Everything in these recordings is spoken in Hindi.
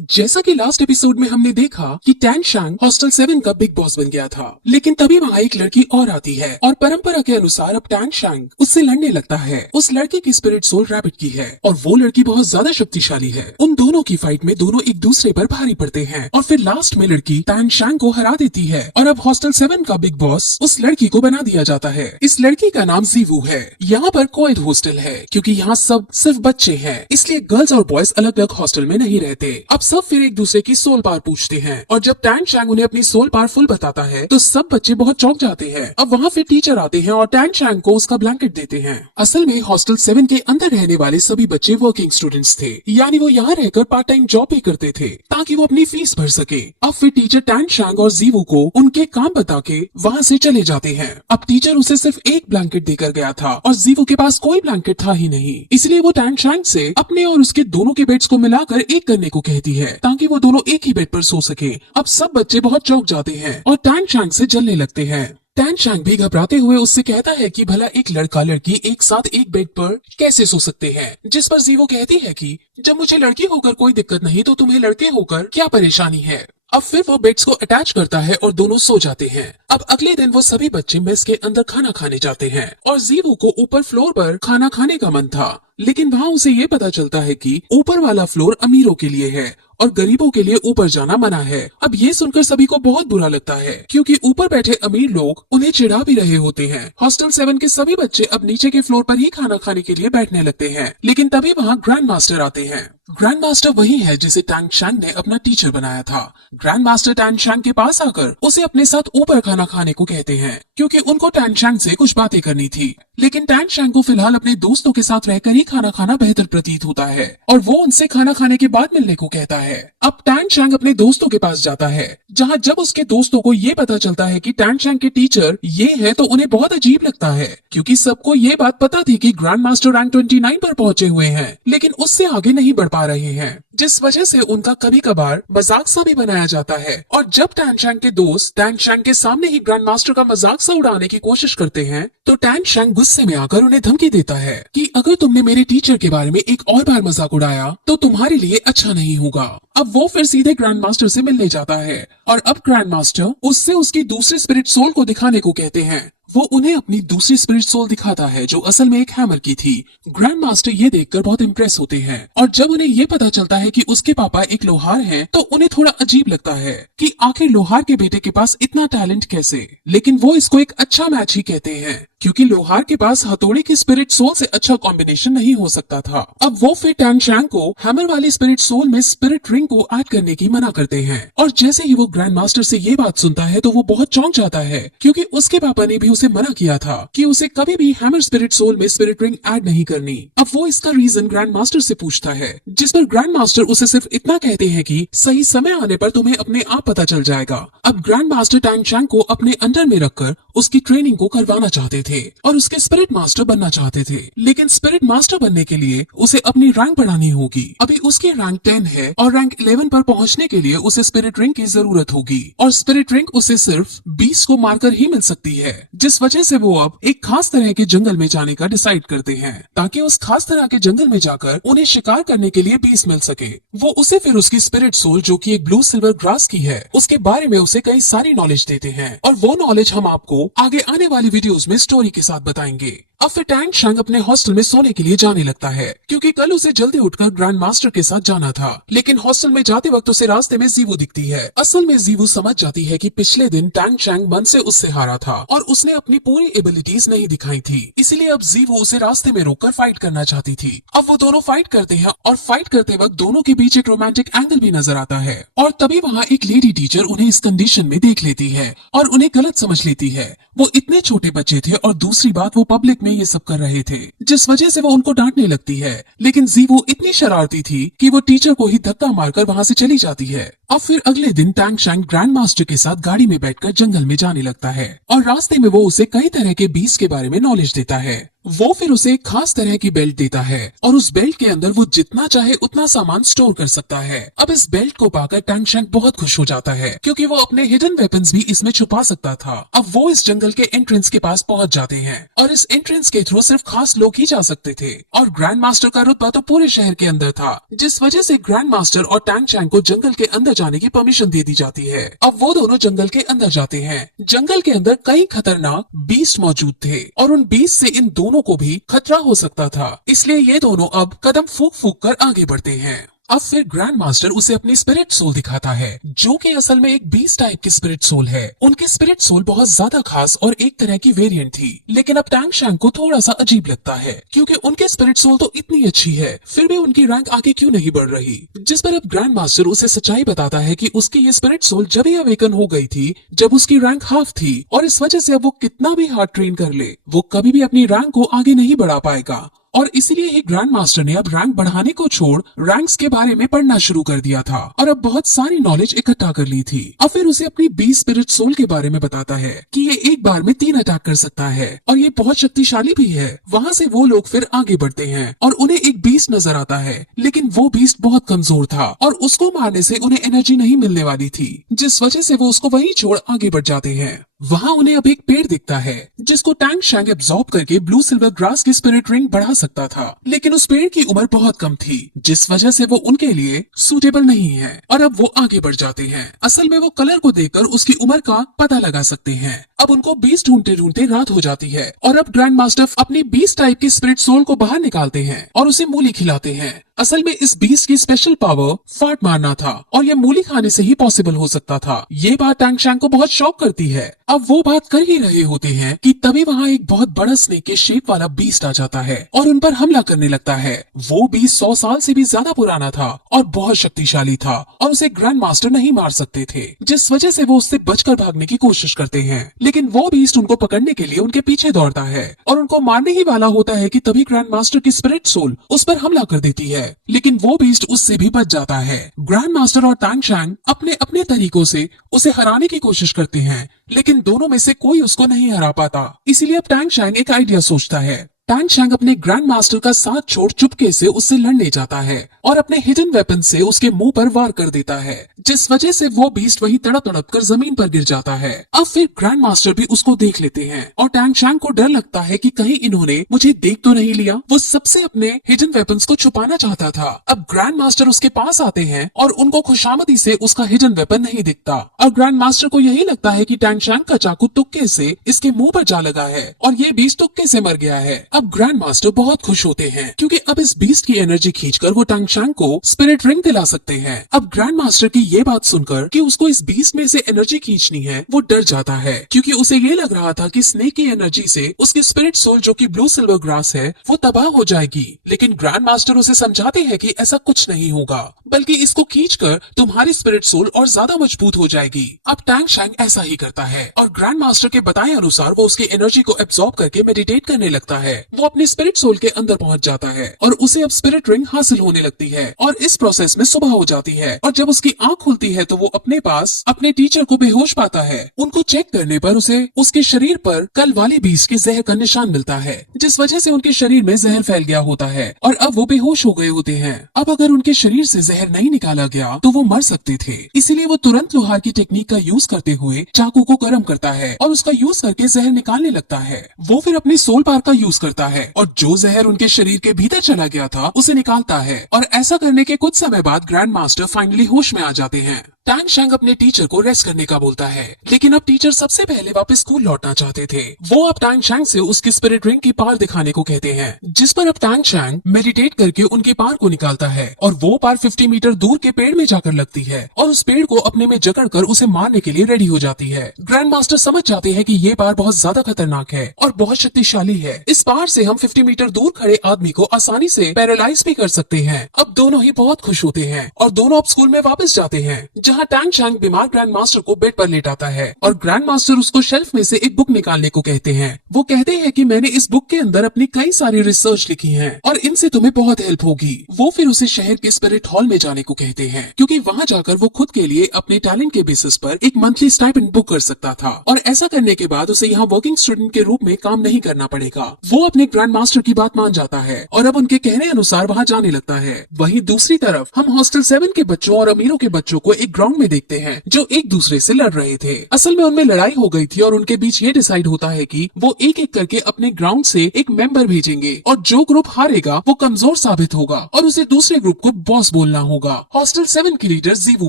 जैसा कि लास्ट एपिसोड में हमने देखा कि टैन शांग हॉस्टल 7 का बिग बॉस बन गया था, लेकिन तभी वहाँ एक लड़की और आती है और परंपरा के अनुसार अब टैन शांग उससे लड़ने लगता है। उस लड़की की स्पिरिट सोल रैबिट की है और वो लड़की बहुत ज्यादा शक्तिशाली है। उन दोनों की फाइट में दोनों एक दूसरे पर भारी पड़ते हैं और फिर लास्ट में लड़की टैन शांग को हरा देती है और अब हॉस्टल 7 का बिग बॉस उस लड़की को बना दिया जाता है। इस लड़की का नाम जीवू है। यहाँ पर कोएड हॉस्टल है क्योंकि यहाँ सब सिर्फ बच्चे हैं, इसलिए गर्ल्स और बॉयज अलग अलग हॉस्टल में नहीं रहते। अब सब फिर एक दूसरे की सोल पावर पूछते हैं और जब टैन शांग उन्हें अपनी सोल पावर फुल बताता है तो सब बच्चे बहुत चौंक जाते हैं। अब वहाँ फिर टीचर आते हैं और टैन शांग को उसका ब्लैंकेट देते हैं। असल में हॉस्टल 7 के अंदर रहने वाले सभी बच्चे वर्किंग स्टूडेंट्स थे, यानी वो यहाँ रहकर पार्ट टाइम जॉब भी करते थे ताकि वो अपनी फीस भर सके। अब फिर टीचर टैन शांग और जीवू को उनके काम बता के वहाँ से चले जाते हैं। अब टीचर उसे सिर्फ एक ब्लैंकेट देकर गया था और जीवू के पास कोई ब्लैंकेट था ही नहीं, इसलिए वो टैन शांग से अपने और उसके दोनों के बेड्स को मिलाकर एक करने को कहती है ताकि वो दोनों एक ही बेड पर सो सके। अब सब बच्चे बहुत चौंक जाते हैं और टैन शांग से जलने लगते हैं। टैन शांग भी घबराते हुए उससे कहता है कि भला एक लड़का लड़की एक साथ एक बेड पर कैसे सो सकते हैं, जिस पर जीवो कहती है कि जब मुझे लड़की होकर कोई दिक्कत नहीं तो तुम्हें लड़के होकर क्या परेशानी है। अब फिर वो बेड्स को अटैच करता है और दोनों सो जाते हैं। अब अगले दिन वो सभी बच्चे मेस के अंदर खाना खाने जाते हैं और जीवू को ऊपर फ्लोर पर खाना खाने का मन था, लेकिन वहाँ उसे ये पता चलता है कि ऊपर वाला फ्लोर अमीरों के लिए है और गरीबों के लिए ऊपर जाना मना है। अब ये सुनकर सभी को बहुत बुरा लगता है क्योंकि ऊपर बैठे अमीर लोग उन्हें चिढ़ा भी रहे होते हैं। हॉस्टल 7 के सभी बच्चे अब नीचे के फ्लोर पर ही खाना खाने के लिए बैठने लगते हैं, लेकिन तभी वहाँ ग्रैंड मास्टर आते हैं। ग्रैंड मास्टर वही है जिसे टैन शांग ने अपना टीचर बनाया था। ग्रैंड मास्टर टैन शांग के पास आकर उसे अपने साथ ऊपर खाना खाने को कहते हैं क्योंकि उनको टैन शांग से कुछ बातें करनी थी, लेकिन टैन शांग को फिलहाल अपने दोस्तों के साथ रहकर ही खाना खाना बेहतर प्रतीत होता है और वो उनसे खाना खाने के बाद मिलने को कहता है। अब टैन शांग अपने दोस्तों के पास जाता है, जहाँ जब उसके दोस्तों को ये पता चलता है कि टैन शांग के टीचर ये है तो उन्हें बहुत अजीब लगता है क्योंकि सबको ये बात पता थी कि ग्रैंड मास्टर रैंक 29 पर पहुंचे हुए हैं, लेकिन उससे आगे नहीं बढ़ पा रहे हैं, जिस वजह से उनका कभी कभार मजाक सा भी बनाया जाता है। और जब टैन शांग के दोस्त टैन शांग के सामने ही ग्रैंड मास्टर का मजाक सा उड़ाने की कोशिश करते हैं तो टैन शांग गुस्से में आकर उन्हें धमकी देता है कि अगर तुमने मेरे टीचर के बारे में एक और बार मजाक उड़ाया तो तुम्हारे लिए अच्छा नहीं होगा। अब वो फिर सीधे ग्रैंड मास्टर से मिलने जाता है और अब ग्रैंड मास्टर उससे उसकी दूसरी स्पिरिट सोल को दिखाने को कहते हैं। वो उन्हें अपनी दूसरी स्पिरिट सोल दिखाता है जो असल में एक हैमर की थी। ग्रैंड मास्टर ये देखकर बहुत इम्प्रेस होते हैं और जब उन्हें ये पता चलता है कि उसके पापा एक लोहार हैं, तो उन्हें थोड़ा अजीब लगता है कि आखिर लोहार के बेटे के पास इतना टैलेंट कैसे, लेकिन वो इसको एक अच्छा मैच ही कहते हैं क्योंकि लोहार के पास हथौड़े की स्पिरिट सोल से अच्छा कॉम्बिनेशन नहीं हो सकता था। अब वो फिर टैन शांग को हैमर वाली स्पिरिट सोल में स्पिरिट रिंग को ऐड करने की मना करते हैं और जैसे ही वो ग्रैंड मास्टर से ये बात सुनता है तो वो बहुत चौंक जाता है क्योंकि उसके पापा ने भी उसे मना किया था कि उसे कभी भी हैमर स्पिरिट सोल में स्पिरिट रिंग ऐड नहीं करनी। अब वो इसका रीजन ग्रैंड मास्टर से पूछता है, जिस पर ग्रैंड मास्टर उसे सिर्फ इतना कहते हैं कि सही समय आने पर तुम्हें अपने आप पता चल जाएगा। अब ग्रैंड मास्टर टैन शांग को अपने अंडर में रखकर उसकी ट्रेनिंग को करवाना चाहते थे और उसके स्पिरिट मास्टर बनना चाहते थे, लेकिन स्पिरिट मास्टर बनने के लिए उसे अपनी रैंक बढ़ानी होगी। अभी उसकी रैंक 10 है और रैंक 11 पर पहुंचने के लिए उसे स्पिरिट रिंग की जरूरत होगी और स्पिरिट रिंग उसे सिर्फ 20 को मारकर ही मिल सकती है, जिस वजह से वो अब एक खास तरह के जंगल में जाने का डिसाइड करते हैं ताकि उस खास तरह के जंगल में जाकर उन्हें शिकार करने के लिए 20 मिल सके। वो उसे फिर उसकी स्पिरिट सोल जो कि एक ब्लू सिल्वर ग्रास की है उसके बारे में उसे कई सारी नॉलेज देते हैं और वो नॉलेज हम आपको आगे आने वाली वीडियोस में स्टोरी के साथ बताएंगे। अब फिर टैन शांग अपने हॉस्टल में सोने के लिए जाने लगता है क्योंकि कल उसे जल्दी उठकर ग्रैंड मास्टर के साथ जाना था, लेकिन हॉस्टल में जाते वक्त उसे रास्ते में जीवू दिखती है। असल में जीवू समझ जाती है कि पिछले दिन टैन शांग मन से उससे हारा था और उसने अपनी पूरी एबिलिटीज नहीं दिखाई थी, इसलिए अब जीवू उसे रास्ते में रोककर फाइट करना चाहती थी। अब वो दोनों फाइट करते हैं और फाइट करते वक्त दोनों के बीच एक रोमांटिक एंगल भी नजर आता है और तभी वहाँ एक लेडी टीचर उन्हें इस कंडीशन में देख लेती है और उन्हें गलत समझ लेती है। वो इतने छोटे बच्चे थे और दूसरी बात वो पब्लिक में ये सब कर रहे थे, जिस वजह से वो उनको डांटने लगती है, लेकिन जीवू इतनी शरारती थी कि वो टीचर को ही धक्का मारकर वहाँ से चली जाती है। अब फिर अगले दिन टैन शांग ग्रैंड मास्टर के साथ गाड़ी में बैठकर जंगल में जाने लगता है और रास्ते में वो उसे कई तरह के बीज के बारे में नॉलेज देता है। वो फिर उसे एक खास तरह की बेल्ट देता है और उस बेल्ट के अंदर वो जितना चाहे उतना सामान स्टोर कर सकता है। अब इस बेल्ट को पाकर टैंग शैंक बहुत खुश हो जाता है क्योंकि वो अपने हिडन वेपन्स भी इसमें छुपा सकता था। अब वो इस जंगल के एंट्रेंस के पास पहुंच जाते हैं और इस एंट्रेंस के थ्रू सिर्फ खास लोग ही जा सकते थे और ग्रैंड मास्टर का रुतबा तो पूरे शहर के अंदर था, जिस वजह से ग्रैंड मास्टर और टैंग शैंक को जंगल के अंदर जाने की परमिशन दे दी जाती है। अब वो दोनों जंगल के अंदर जाते हैं। जंगल के अंदर कई खतरनाक बीस्ट मौजूद थे और उन बीस्ट से इन दोनों को भी खतरा हो सकता था, इसलिए ये दोनों अब कदम फूंक फूंक कर आगे बढ़ते हैं। अब फिर ग्रैंड मास्टर उसे अपनी स्पिरिट सोल दिखाता है जो कि असल में एक बीस्ट टाइप की स्पिरिट सोल है। उनकी स्पिरिट सोल बहुत ज्यादा खास और एक तरह की वेरिएंट थी, लेकिन अब टैंग शैंक को थोड़ा सा अजीब लगता है क्योंकि उनकी स्पिरिट सोल तो इतनी अच्छी है फिर भी उनकी रैंक आगे क्यों नहीं बढ़ रही। जिस पर अब ग्रैंड मास्टर उसे सच्चाई बताता है कि उसकी ये स्पिरिट सोल जब ही अवेकन हो गई थी जब उसकी रैंक हाफ थी और इस वजह से अब वो कितना भी हार्ड ट्रेन कर ले वो कभी भी अपनी रैंक को आगे नहीं बढ़ा पाएगा और इसीलिए ही ग्रैंड मास्टर ने अब रैंक बढ़ाने को छोड़ रैंक्स के बारे में पढ़ना शुरू कर दिया था और अब बहुत सारी नॉलेज इकट्ठा कर ली थी। अब फिर उसे अपनी 20 स्पिरिट सोल के बारे में बताता है कि ये एक बार में 3 अटैक कर सकता है और ये बहुत शक्तिशाली भी है। वहाँ से वो लोग फिर आगे बढ़ते हैं और उन्हें एक बीस्ट नजर आता है, लेकिन वो बीस्ट बहुत कमजोर था और उसको मारने से उन्हें एनर्जी नहीं मिलने वाली थी, जिस वजह से वो उसको वहीं छोड़ आगे बढ़ जाते हैं। वहाँ उन्हें अब एक पेड़ दिखता है जिसको टैंग शैंक एब्जॉर्ब करके ब्लू सिल्वर ग्रास की स्पिरिट रिंग बढ़ा सकता था, लेकिन उस पेड़ की उम्र बहुत कम थी जिस वजह से वो उनके लिए सूटेबल नहीं है और अब वो आगे बढ़ जाते हैं। असल में वो कलर को देखकर उसकी उम्र का पता लगा सकते हैं। अब उनको बीस्ट ढूंढते ढूंढते रात हो जाती है और अब ग्रैंड मास्टर अपनी बीस्ट टाइप की स्पिरिट सोल को बाहर निकालते हैं और उसे मूली खिलाते हैं। असल में इस बीस्ट की स्पेशल पावर फाट मारना था और ये मूली खाने से ही पॉसिबल हो सकता था। ये बात टैंग शैंक को बहुत शॉक करती है। अब वो बात कर ही रहे होते हैं कि तभी वहाँ एक बहुत बड़ा स्नेक के शेप वाला बीस्ट आ जाता है और उन पर हमला करने लगता है। वो बीस्ट 100 साल से भी ज्यादा पुराना था और बहुत शक्तिशाली था और उसे ग्रैंड मास्टर नहीं मार सकते थे, जिस वजह से वो उससे बचकर भागने की कोशिश करते हैं। लेकिन वो बीस्ट उनको पकड़ने के लिए उनके पीछे दौड़ता है और उनको मारने ही वाला होता है कि तभी ग्रैंड मास्टर की स्पिरिट सोल उस पर हमला कर देती है, लेकिन वो बीस्ट उससे भी बच जाता है। ग्रैंड मास्टर और टैंग शैंक अपने अपने तरीकों से उसे हराने की कोशिश करते हैं, लेकिन दोनों में से कोई उसको नहीं हरा पाता। इसीलिए अब टैंग शैंक एक आइडिया सोचता है। टैंग शैंक अपने ग्रैंड मास्टर का साथ छोड़ चुपके से उससे लड़ने जाता है और अपने हिडन वेपन से उसके मुंह पर वार कर देता है, जिस वजह से वो बीस्ट वहीं तड़प तड़प कर जमीन पर गिर जाता है। अब फिर ग्रैंड मास्टर भी उसको देख लेते हैं और टैंग शैंक को डर लगता है कि कहीं इन्होंने मुझे देख तो नहीं लिया। वो सबसे अपने हिडन वेपन्स को छुपाना चाहता था। अब ग्रैंड मास्टर उसके पास आते हैं और उनको खुशामदी से उसका हिडन वेपन नहीं दिखता और ग्रैंड मास्टर को यही लगता है कि टैंग शैंक का चाकू तुक्के से इसके मुंह पर जा लगा है और ये बीस्ट तुक्के से मर गया है। अब ग्रैंड मास्टर बहुत खुश होते हैं क्योंकि अब इस बीस्ट की एनर्जी खींचकर वो टैंग शैंक को स्पिरिट रिंग दिला सकते हैं। अब ग्रैंड मास्टर की ये बात सुनकर कि उसको इस बीस्ट में से एनर्जी खींचनी है, वो डर जाता है क्योंकि उसे ये लग रहा था कि स्नेक की एनर्जी से उसकी स्पिरिट सोल जो कि ब्लू सिल्वर ग्रास है वो तबाह हो जाएगी। लेकिन ग्रैंड मास्टर उसे समझाते हैं कि ऐसा कुछ नहीं होगा, बल्कि इसको खींचकर तुम्हारी स्पिरिट सोल और ज्यादा मजबूत हो जाएगी। अब टैंग शैंक ऐसा ही करता है और ग्रैंड मास्टर के बताए अनुसार वो उसकी एनर्जी को एब्जॉर्ब करके मेडिटेट करने लगता है। वो अपनी स्पिरिट सोल के अंदर पहुंच जाता है और उसे अब स्पिरिट रिंग हासिल होने लगती है और इस प्रोसेस में सुबह हो जाती है और जब उसकी आंख खुलती है तो वो अपने पास अपने टीचर को बेहोश पाता है। उनको चेक करने पर उसे उसके शरीर पर कल वाली बीस्ट के जहर का निशान मिलता है, जिस वजह से उनके शरीर में जहर फैल गया होता है और अब वो बेहोश हो गए होते हैं। अब अगर उनके शरीर से जहर नहीं निकाला गया तो वो मर सकते थे, इसीलिए वो तुरंत लोहार की टेक्निक का यूज करते हुए चाकू को गर्म करता है और उसका यूज करके जहर निकालने लगता है। वो फिर अपनी सोल पावर का यूज करता है और जो जहर उनके शरीर के भीतर चला गया था उसे निकालता है और ऐसा करने के कुछ समय बाद ग्रैंड मास्टर फाइनली होश में आ जाते हैं। टैंग शैंक अपने टीचर को रेस्ट करने का बोलता है, लेकिन अब टीचर सबसे पहले वापस स्कूल लौटना चाहते थे। वो अब टैंग शैंक से उसकी स्पिरिट रिंग की पार दिखाने को कहते हैं, जिस पर अब टैंग शैंक मेडिटेट करके उनके पार को निकालता है और वो पार 50 मीटर दूर के पेड़ में जाकर लगती है और उस पेड़ को अपने में जकड़कर उसे मारने के लिए रेडी हो जाती है। ग्रैंड मास्टर समझ जाते हैं कि ये पार बहुत ज्यादा खतरनाक है और बहुत शक्तिशाली है। इस पार से हम 50 मीटर दूर खड़े आदमी को आसानी से पैरालाइज भी कर सकते हैं। अब दोनों ही बहुत खुश होते हैं और दोनों अब स्कूल में वापस जाते हैं, जहाँ टैंग शैंग बीमार ग्रैंड मास्टर को बेड पर लेटाता है और ग्रैंड मास्टर उसको शेल्फ में से एक बुक निकालने को कहते हैं। वो कहते हैं कि मैंने इस बुक के अंदर अपनी कई सारी रिसर्च लिखी है और इनसे तुम्हें बहुत हेल्प होगी। वो फिर उसे शहर के स्पिरिट हॉल में जाने को कहते हैं, क्योंकि वहाँ जाकर वो खुद के लिए अपने टैलेंट के बेसिस पर एक मंथली स्टाइपेंड बुक कर सकता था और ऐसा करने के बाद उसे यहाँ वर्किंग स्टूडेंट के रूप में काम नहीं करना पड़ेगा। वो अपने ग्रैंड मास्टर की बात मान जाता है और अब उनके कहने अनुसार वहाँ जाने लगता है। वहीं दूसरी तरफ हम हॉस्टल 7 के बच्चों और अमीरों के बच्चों को एक ग्राउंड में देखते हैं जो एक दूसरे से लड़ रहे थे। असल में उनमें लड़ाई हो गई थी और उनके बीच ये डिसाइड होता है कि वो एक एक करके अपने ग्राउंड से एक मेंबर भेजेंगे और जो ग्रुप हारेगा वो कमजोर साबित होगा और उसे दूसरे ग्रुप को बॉस बोलना होगा। हॉस्टल 7 की लीडर जीवू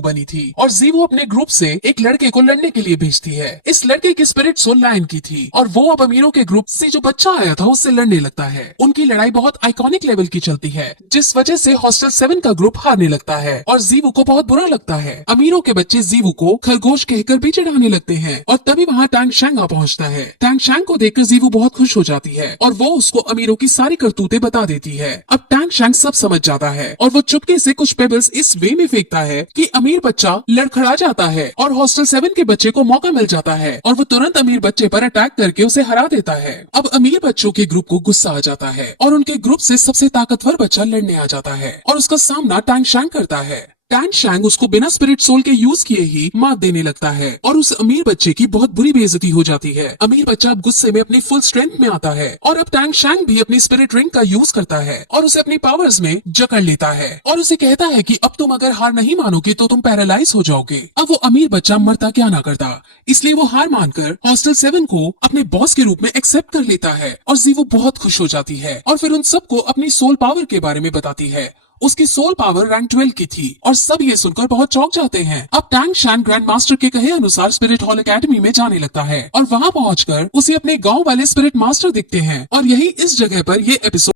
बनी थी और जीवू अपने ग्रुप से एक लड़के को लड़ने के लिए भेजती है। इस लड़के की स्पिरिट सोल लायन की थी और वो अब अमीरों के ग्रुप से जो बच्चा आया था उससे लड़ने लगता है। उनकी लड़ाई बहुत आइकॉनिक लेवल की चलती है, जिस वजह से हॉस्टल 7 का ग्रुप हारने लगता है और जीवू को बहुत बुरा लगता है। अमीरों के बच्चे जीवू को खरगोश कहकर भी चिढ़ाने लगते हैं और तभी वहाँ टैंग शैंग आ पहुँचता है। टैंग शैंग को देखकर जीवू बहुत खुश हो जाती है और वो उसको अमीरों की सारी करतूतें बता देती है। अब टैंग शैंग सब समझ जाता है और वो चुपके से कुछ पेबल्स इस वे में फेंकता है कि अमीर बच्चा लड़खड़ा जाता है और हॉस्टल 7 के बच्चे को मौका मिल जाता है और वो तुरंत अमीर बच्चे पर अटैक करके उसे हरा देता है। अब अमीर बच्चों के ग्रुप को गुस्सा आ जाता है और उनके ग्रुप से सबसे ताकतवर बच्चा लड़ने आ जाता है और उसका सामना टैंग शैंग करता है। टैंग शैंग उसको बिना स्पिरिट सोल के यूज किए ही मात देने लगता है और उस अमीर बच्चे की बहुत बुरी बेइज्जती हो जाती है। अमीर बच्चा अब गुस्से में अपनी फुल स्ट्रेंथ में आता है और अब टैंग शैंग भी अपनी स्पिरिट रिंग का यूज करता है और उसे अपनी पावर्स में जकड़ लेता है और उसे कहता है कि अब तुम अगर हार नहीं मानोगे तो तुम पैरालाइज हो जाओगे। अब वो अमीर बच्चा मरता क्या ना करता, इसलिए वो हार मानकर हॉस्टल 7 को अपने बॉस के रूप में एक्सेप्ट कर लेता है और जीवो बहुत खुश हो जाती है और फिर उन सबको अपनी सोल पावर के बारे में बताती है। उसकी सोल पावर रैंक 12 की थी और सब ये सुनकर बहुत चौंक जाते हैं। अब टैंग शैंग ग्रैंड मास्टर के कहे अनुसार स्पिरिट हॉल एकेडमी में जाने लगता है और वहाँ पहुंचकर उसे अपने गांव वाले स्पिरिट मास्टर दिखते हैं और यही इस जगह पर ये एपिसोड